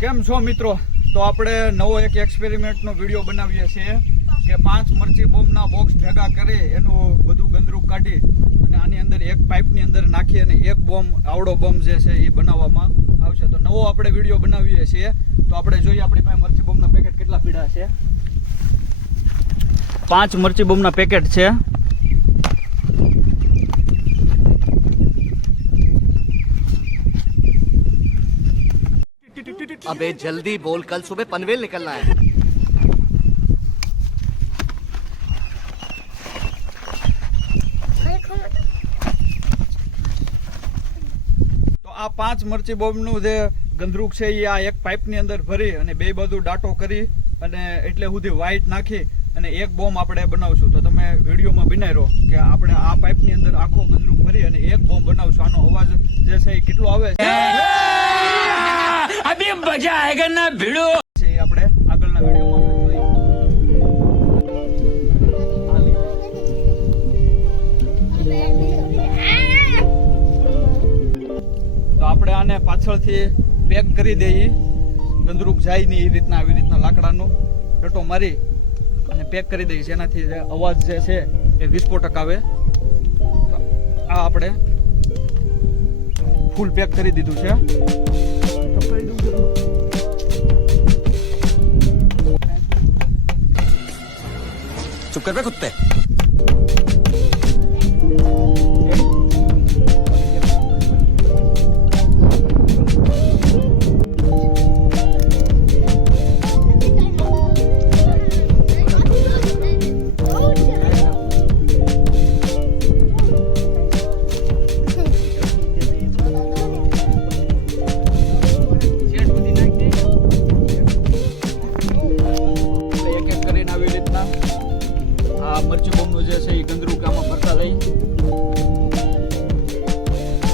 કેમ છો મિત્રો? તો આપણે નવો એક એક્સપેરિમેન્ટનો વિડીયો બનાવીએ છીએ કે 5 મરચી બોમ્બના બોક્સ ભેગા કરી એનું બધું ગંદરૂક કાઢી અને આની અંદર એક પાઇપની અંદર નાખી અને એક બોમ્બ આવડો બોમ્બ જે છે એ બનાવવામાં આવશે. તો નવો આપણે વિડીયો બનાવીએ છીએ. તો આપણે જોઈએ આપણી પાસે મરચી બોમ્બના પેકેટ કેટલા પીડા છે. 5 મરચી બોમ્બના પેકેટ છે. अबे जल्दी बोल, कल सुबह पनवेल निकलना है. તો આ 5 મરચી બોમ્બનું જે ગંદરૂક છે એ આ એક પાઇપની અંદર ભરી અને બે બાજુ ડાટો કરી અને એટલે સુધી વ્હાઈટ નાખી અને એક બોમ્બ આપણે બનાવશું. તો તમે વિડીયોમાં બનાવી રહો કે આપણે આ પાઇપની અંદર આખો ગંદરૂક ભરી અને એક બોમ્બ બનાવશું. આનો અવાજ જે છે એ કેટલો આવે છે अभी मजा आएगा ना भिड़ो છે એ આપણે આગળના વિડીયોમાં આપણે જોઈએ. તો આપણે આને પાછળથી પેક કરી દઈએ, ગંદરૂક જાય નહીં એ રીતના, આવી રીતના લાકડાનો ડટો મારી અને પેક કરી દઈએ. એનાથી જે અવાજ જે છે એ વિસ્ફોટક આવે. તો આ આપણે ફૂલ પેક કરી દીધું છે. चुप कर बे कुत्ते. મરચી બોમ્બનું જે છે એ ગંદરૂક આમાં ભરતા રહી.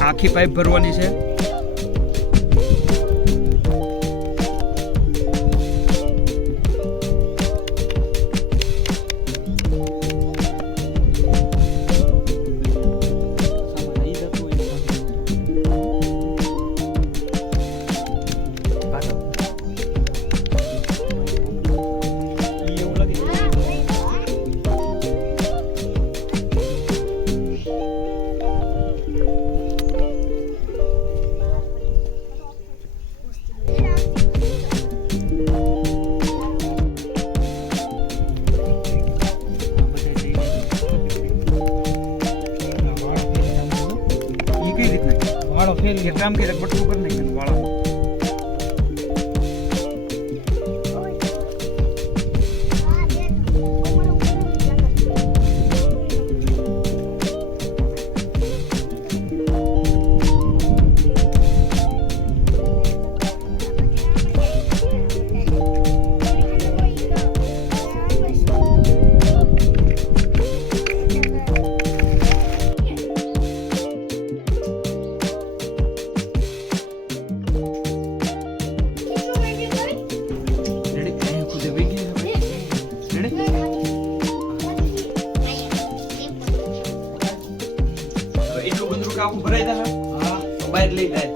આખી પાઇપ ભરવાની છે. एक काम के बटू कर नहीं वाला આખું ભરાઈ જાય. હા, બહાર લઈ જાય.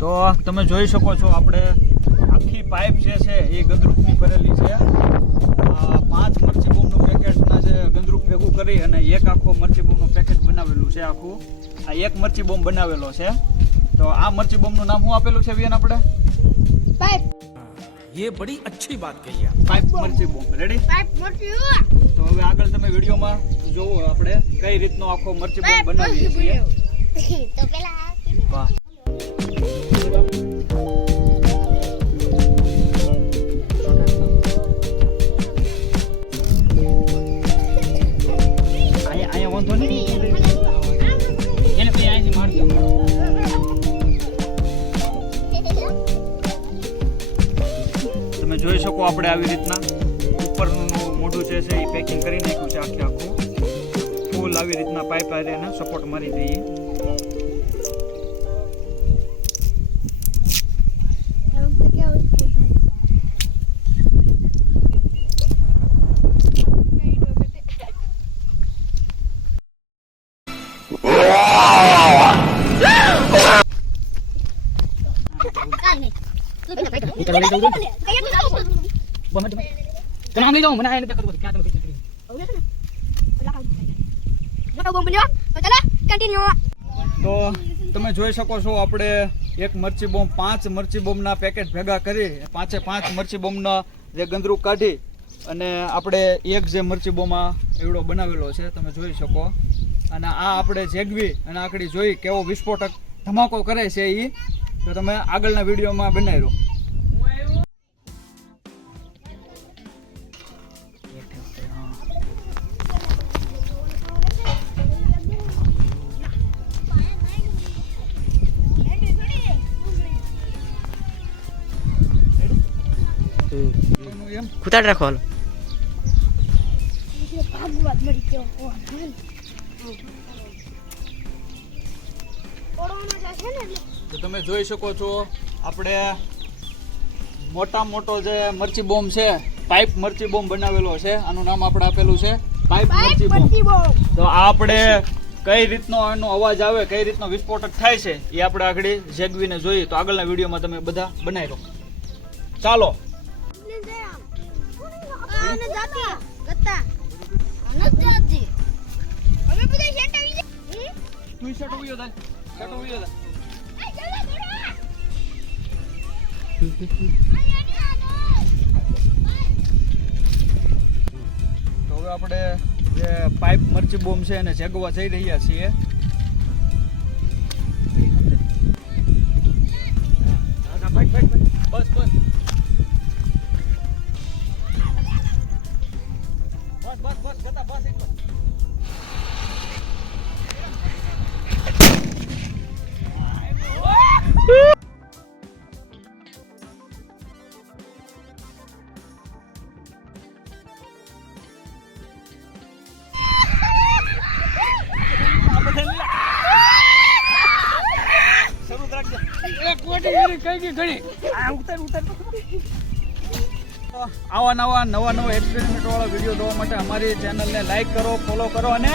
તો તમે જોઈ શકો છો આપણે આખી પાઇપ જે છે એ ગંદરૂકની ભરેલી છે. 5 મરચી બોમ્બનું પેકેટના જે ગંદરૂક ભેગું કરી અને એક આખો મરચી બોમ્બનું પેકેટ બનાવેલું છે. આખું આ એક મરચી બોમ્બ બનાવેલો છે. તો આ મરચી બોમ્બનું નામ શું આપેલું છે વિયન આપણે? पाइप। ये बड़ी अच्छी बात कही आप। पाइप मरची बोम्ब रेडी। पाइप मरची तो હવે આગળ તમે વિડિયોમાં જોવો આપણે કઈ રીતનો આખો મરચી બોમ્બ બનાવીએ છીએ। તો પેલા વાહ આવી રીતના ઉપરનું મોઢું છે એ પેકિંગ કરી નાખ્યું છે આખું ફૂલ આવી રીતના પાઇપ આવી એને સપોર્ટ મારી દઈએ. તો તમે જોઈ શકો છો આપણે એક મરચી બોમ્બ 5 મરચી બોમ્બના પેકેટ ભેગા કરી 5 મરચી બોમ્બના જે ગંદરૂક કાઢી અને આપણે એક જે મરચી બોમ્બમાં એવડો બનાવેલો છે તમે જોઈ શકો. અને આ આપણે જેગવી અને આકડી જોઈ કેવો વિસ્ફોટક ધમાકો કરે છે એ તો તમે આગળના વિડીયોમાં બનાવી લો. खुताड़ रखो हालो તો તમે જોઈ શકો છો આપણે મોટો જે મરચી બોમ્બ છે પાઇપ મરચી બોમ્બ બનાવેલો છે. આનું નામ આપણે આપેલું છે પાઇપ મરચી બોમ્બ. તો આ આપણે કઈ રીતનો આનો અવાજ આવે કઈ રીતનો વિસ્ફોટક થાય છે એ આપણે આગળ જેગવીને જોઈએ તો આગળના વિડીયોમાં તમે બધા બનાવી લો. ચાલો તું શટ ઉયો દે શટ ઉયો દે. તો હવે આપણે જે પાઇપ મરચી બોમ્બ છે એને જેગવા જઈ રહ્યા છીએ. બસ જતા બસ એકલો. આવા નવા એક્સપેરિમેન્ટ વાળા વિડીયો જોવા માટે અમારી ચેનલને લાઈક કરો, ફોલો કરો અને